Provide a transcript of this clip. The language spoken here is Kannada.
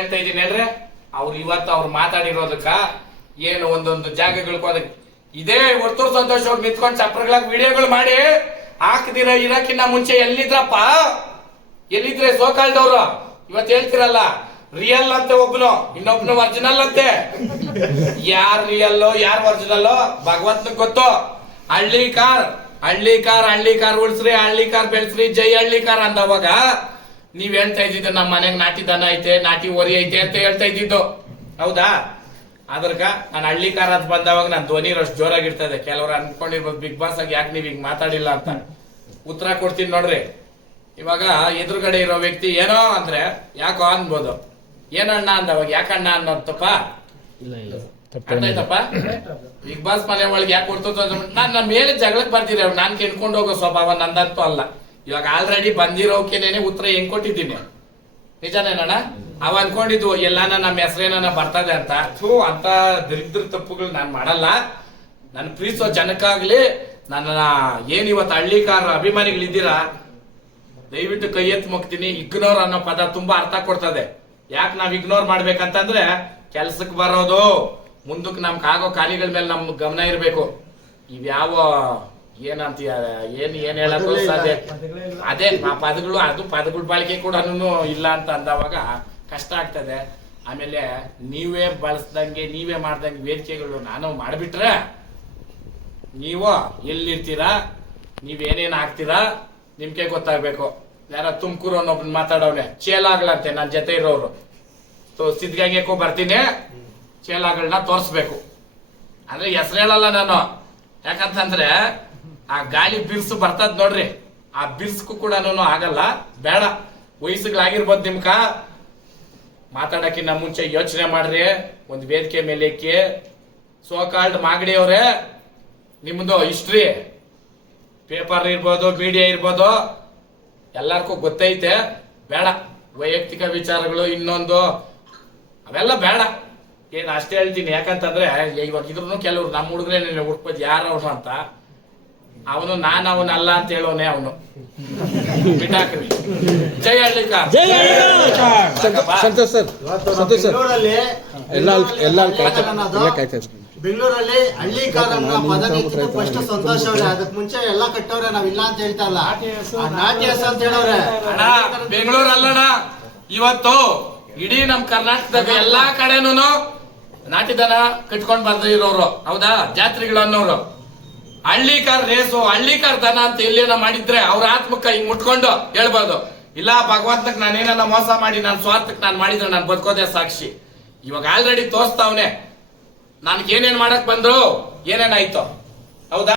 ಹೇಳ್ತಾ ಇದೀನಿ ಹೇಳ್ರಿ, ಅವ್ರು ಇವತ್ತು ಅವ್ರು ಮಾತಾಡಿರೋದಕ್ಕ ಏನು ಒಂದೊಂದು ಜಾಗಗಳು ಹೋದ ಇದೇ ಹೊರತು ಸಂತೋಷ್ ಅವ್ರು ನಿಂತ್ಕೊಂಡು ಚಪ್ರಗಳಾಗ ವಿಡಿಯೋಗಳು ಮಾಡಿ ಹಾಕ್ದಿರ ಇರಕ್ಕಿನ್ನ ಮುಂಚೆ ಎಲ್ಲಿದ್ರಪ್ಪ? ಎಲ್ಲಿದ್ರೆ ಸೋಕಾಲ್ದವ್ರು? ಇವತ್ತು ಹೇಳ್ತಿರಲ್ಲ ರಿಯಲ್ ಅಂತೆ ಒಬ್ನು, ಇನ್ನೊಬ್ನು ಒರ್ಜಿನಲ್ ಅಂತೆ. ಯಾರ್ ರಿಯಲ್ ಯಾರ್ ಒರಿಜಿನಲ್ ಭಗವಂತನ ಗೊತ್ತು. ಹಳ್ಳಿ ಕಾರ್ ಹಳ್ಳಿ ಕಾರ್ ಹಳ್ಳಿ ಕಾರ್ ಉಳಿಸ್ರಿ ಹಳ್ಳಿ ಕಾರ್ ಬೆಳೆಸ್ರಿ, ಜೈ ಹಳ್ಳಿ ಕಾರ್ ಅಂದವಾಗ ನೀವ್ ಹೇಳ್ತಾ ಇದ್ದಿದ್ದು ನಮ್ಮ ಮನೆಗೆ ನಾಟಿ ದನ ಐತೆ ನಾಟಿ ಒರಿ ಐತೆ ಅಂತ ಹೇಳ್ತಾ ಇದ್ದಿದ್ದು. ಹೌದಾ? ಅದ್ರಗ ನಾನು ಹಳ್ಳಿ ಕಾರ್ ಅಂತ ಬಂದವಾಗ ನಾನು ಧ್ವನಿ ಅಷ್ಟು ಜೋರಾಗಿರ್ತದೆ. ಕೆಲವ್ರು ಅನ್ಕೊಂಡಿರ್ಬೋದು ಬಿಗ್ ಬಾಸ್ ಆಗಿ ಯಾಕೆ ನೀವ್ ಹಿಂಗ್ ಮಾತಾಡಿಲ್ಲ ಅಂತ. ಉತ್ತರ ಕೊಡ್ತೀನಿ ನೋಡ್ರಿ. ಇವಾಗ ಎದುರುಗಡೆ ಇರೋ ವ್ಯಕ್ತಿ ಏನೋ ಅಂದ್ರೆ ಯಾಕೋ ಅನ್ಬೋದು. ಏನಣ್ಣ ಅಂದವಾಗ ಯಾಕಣ್ಣ ಅನ್ನೋದಪ್ಪ? ಇಲ್ಲ ಇಲ್ಲ. ಆಯ್ತಪ್ಪ ಬಿಗ್ ಬಾಸ್ ಮನೆ ಒಳಗೆ ಯಾಕೆ ಕೊಡ್ತದ ನಾನ್ ನಮ್ಮ ಮೇಲೆ ಜಗಳಕ್ಕೆ ಬರ್ತೀರಿ ಅವ್ರು ನಾನ್ ಕೆಣ್ಕೊಂಡು ಹೋಗೋ ಸ್ವಭಾವ ನಂದಂತೂ ಅಲ್ಲ. ಇವಾಗ ಆಲ್ರೆಡಿ ಬಂದಿರೋಕೆನೇನೆ ಉತ್ತರ ಹೆಂಗ್ ಕೊಟ್ಟಿದ್ದೀನಿ? ನಿಜನೇನಣ್ಣ ಅವ ಅನ್ಕೊಂಡಿದ್ವು ಎಲ್ಲಾನ ನಮ್ಮ ಹೆಸರೇನ ಬರ್ತದೆ ಅಂತ. ಥೂ, ಅಂತ ದರಿದ್ರ ತಪ್ಪುಗಳು ನಾನು ಮಾಡಲ್ಲ. ನನ್ನ ಪ್ರೀತಿಸೋ ಜನಕ್ಕಾಗ್ಲಿ ನನ್ನ ಏನ್ ಇವತ್ತು ಹಳ್ಳಿಕಾರ ಅಭಿಮಾನಿಗಳಿದ್ದೀರಾ? ದಯವಿಟ್ಟು ಕೈ ಎತ್ತಿ ಮುಗ್ತೀನಿ. ಇಗ್ನೋರ್ ಅನ್ನೋ ಪದ ತುಂಬಾ ಅರ್ಥ ಕೊಡ್ತದೆ. ಯಾಕೆ ನಾವ್ ಇಗ್ನೋರ್ ಮಾಡ್ಬೇಕಂತಂದ್ರೆ ಕೆಲ್ಸಕ್ಕೆ ಬರೋದು ಮುಂದಕ್ಕೆ ನಮ್ಗೆ ಆಗೋ ಕಾರ್ಯಗಳ ಮೇಲೆ ನಮ್ಗೆ ಗಮನ ಇರಬೇಕು. ಇವ್ಯಾವ ಏನಂತೀಯ? ಏನ್ ಏನ್ ಹೇಳಕ್ಕೂ ಸಾಧ್ಯ ಅದೇ ಆ ಪದಗಳು ಅದು ಪದಗಳ ಬಾಳಿಕೆ ಕೂಡ ಇಲ್ಲ ಅಂತ ಅಂದವಾಗ ಕಷ್ಟ ಆಗ್ತದೆ. ಆಮೇಲೆ ನೀವೇ ಬಳಸ್ದಂಗೆ ನೀವೇ ಮಾಡ್ದಂಗೆ ವೇದಿಕೆಗಳು ನಾನು ಮಾಡ್ಬಿಟ್ರೆ ನೀವು ಎಲ್ಲಿರ್ತೀರಾ? ನೀವೇನೇನು ಹಾಕ್ತೀರಾ? ನಿಮ್ಗೆ ಗೊತ್ತಾಗ್ಬೇಕು. ಯಾರ ತುಮಕೂರು ಅನ್ನೊಬ್ಬನ್ ಮಾತಾಡವ್ನೆ ಚೇಲಾಗ್ಲಂತೆ ನನ್ನ ಜೊತೆ ಇರೋರು ಸೊ ಸಿದ್ಧಗಂಗೆಕ್ಕೂ ಬರ್ತೀನಿ. ಚೇಲಾಗಳನ್ನ ತೋರಿಸ್ಬೇಕು. ಅಂದ್ರೆ ಹೆಸರು ಹೇಳಲ್ಲ ನಾನು. ಯಾಕಂತಂದ್ರೆ ಆ ಗಾಳಿ ಬಿರ್ಸು ಬರ್ತದ ನೋಡ್ರಿ. ಆ ಬಿರ್ಸ್ಕು ಕೂಡ ಆಗಲ್ಲ. ಬೇಡ. ವಯಸ್ಸುಗಳಾಗಿರ್ಬೋದು ನಿಮ್ಕ. ಮಾತಾಡಕ್ಕಿನ್ನ ಮುಂಚೆ ಯೋಚನೆ ಮಾಡ್ರಿ. ಒಂದು ವೇದಿಕೆ ಮೇಲೆ ಸೋ ಕಾಲ್ಡ್ ಮಾಗಡಿ ಅವರೇ, ನಿಮ್ದು ಹಿಸ್ಟ್ರಿ ಪೇಪರ್ ಇರ್ಬೋದು ಮೀಡಿಯಾ ಇರ್ಬೋದು, ಎಲ್ಲರಿಗೂ ಗೊತ್ತೈತೆ. ಬೇಡ. ವೈಯಕ್ತಿಕ ವಿಚಾರಗಳು ಇನ್ನೊಂದು. ಅವೆಲ್ಲ ಬೇಡ. ಏನು ಅಷ್ಟೇ ಹೇಳ್ತೀನಿ. ಯಾಕಂತಂದ್ರೆ, ಇವಾಗ ಇದ್ರೂ ಕೆಲವ್ರು ನಮ್ಮ ಹುಡುಗರೇ ಹುಡ್ಕೋದು ಯಾರು ಅಂತ. ಅವನು ನಾನು ಅಲ್ಲ ಅಂತ ಹೇಳೋನೆ ಅವನು. ಬಿಟ್ಟಾಕ್ರಿ ಜೈ ಹಳ್ಳಿಕಾರ್! ಸಂತೋಷ್ ಸರ್ ಇವತ್ತು ಸಂತೋಷ್ ಸರ್. ಬೆಂಗಳೂರಲ್ಲಿ ಎಲ್ಲ ಎಲ್ಲ ಎಲ್ಲ ಕಾಯ್ತಾ ಬೆಂಗಳೂರಲ್ಲಿ ಹಳ್ಳಿ ಕಾರ ಅನ್ನೋ ನಾನು ಪದ ನಿಂತ್ಕೊಂಡ್ಬಿಟ್ರೆ ಆಯ್ತಾ? ಫಸ್ಟ್ ಸಂತೋಷ ಅವ್ರೆ ಅದಕ್ಕೆ ಮುಂಚೆ ಎಲ್ಲ ಕಟ್ಟವ್ರೆ ನಾವ್ ಇಲ್ಲ ಅಂತ ಹೇಳ್ತಾ ಇಲ್ಲ ಆ ನಾಟಿ ಹೆಸರು ಅಂತ ಹೇಳವ್ರೆ. ಅಣ್ಣ ಬೆಂಗಳೂರು ಅಲ್ಲಣ್ಣ ಇವತ್ತು ಇಡೀ ನಮ್ ಕರ್ನಾಟಕದಾಗ ಎಲ್ಲಾ ಕಡೆನೂ ನಾಟಿ ದನ ಕಟ್ಕೊಂಡ್ ಬರ್ದಿರೋರು ಇರೋರು. ಹೌದಾ? ಜಾತ್ರೆಗಳು ಅನ್ನೋರು. ಹಳ್ಳಿಕಾರ್ ರೇಸು, ಹಳ್ಳಿಕಾರ್ ದನ ಅಂತ ಎಲ್ಲೇನ ಮಾಡಿದ್ರೆ ಅವ್ರ ಆತ್ಮಕ್ಕ ಹಿಂಗ್ ಮುಟ್ಕೊಂಡು ಹೇಳ್ಬೋದು. ಇಲ್ಲ, ಭಗವಂತಕ್ ನಾನೇನ ಮೋಸ ಮಾಡಿ ನನ್ನ ಸ್ವಾರ್ಥಕ್ ನಾನು ಮಾಡಿದ್ರೆ ನಾನು ಬದುಕೋದೆ ಸಾಕ್ಷಿ. ಇವಾಗ ಆಲ್ರೆಡಿ ತೋರಿಸ್ತಾವ್ನೆ. ನನ್ಗೆ ಏನೇನ್ ಮಾಡಕ್ ಬಂದ್ರು ಏನೇನಾಯ್ತು ಹೌದಾ?